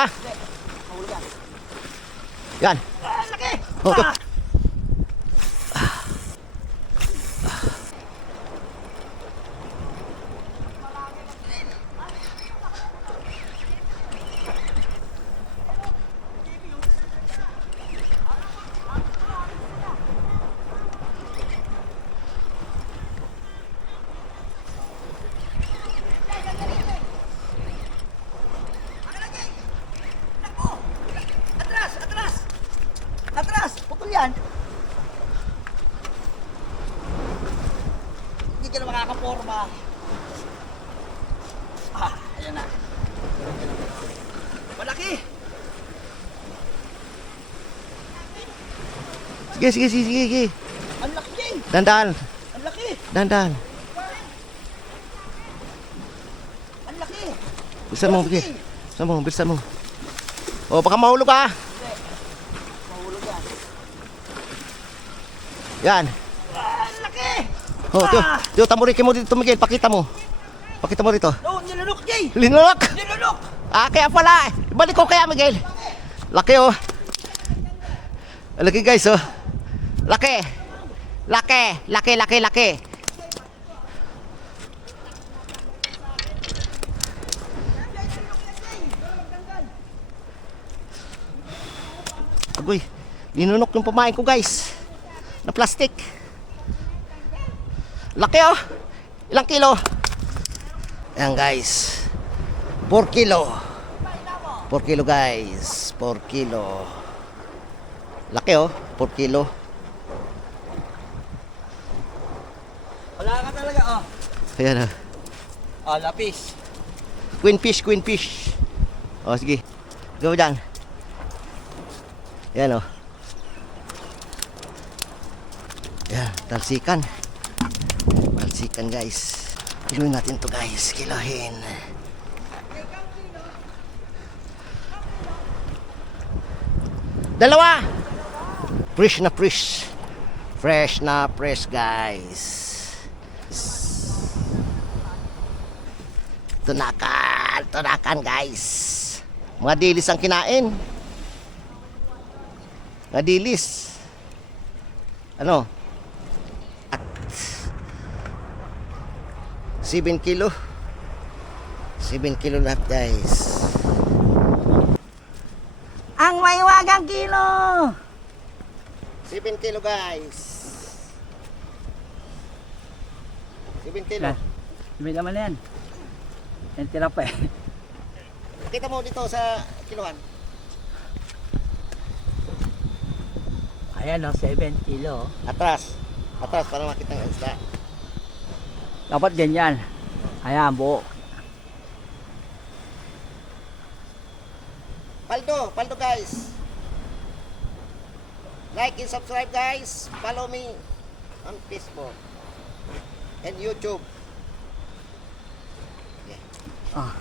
ka? Mahulog yan. Yan. Laki! Oh, to. Atras! Atras! Atras! Putol yan! Hindi ka na makakaporma. Ayan na. Malaki! Sige, sige, sige, sige, sige. Ang laki Jay! Dandan. Ang laki! Dandan. Ang laki! Bilisan mo, sige. Bilisan mo, bilisan mo. Oh, baka mahulog ka. Mahulog yan. Yan. Ang laki! Oh, tiyo, tamurikin mo dito, Miguel. Pakita mo. Pakita mo rito. No, nilunok Jay! Linulok. Nilunok! Ah, kaya pala. Ibalik ko kaya, Miguel. Laki, oh. Laki, guys, oh. Laki. Laki. Laki, laki, laki. Agoy. Linunok yung pamain ko, guys. Na plastic. Laki, oh. Ilang kilo? Ayan, guys. 4 kilo. 4 kilo, guys. 4 kilo. Laki, oh. 4 kilo. Wala ka talaga, oh. Ayan, oh. Oh, lapis. Queen fish, queen fish. Oh, sige. Go dyan. Ayan, oh. Ayan, talsikan. Talsikan, guys. Kiluhin natin to, guys. Kiluhin. Dalawa! Fresh na fresh. Fresh na fresh, guys. Tunakan, tunakan, guys. Mga dilis ang kinain. Mga dilis. Ano? At 7 kilo. 7 kilo lahat, guys. Ang maiwagang kilo! 7 kilo, guys. 7 kilo. May naman yan. Yan tira pa eh. Kita mo dito sa kilohan. Ayan o, 7 kilo. Atras. Atras para makita ng isda. Dapat ganyan. Ayan, buo. Paldo, paldo, guys. Like and subscribe, guys. Follow me on Facebook and YouTube. Ah.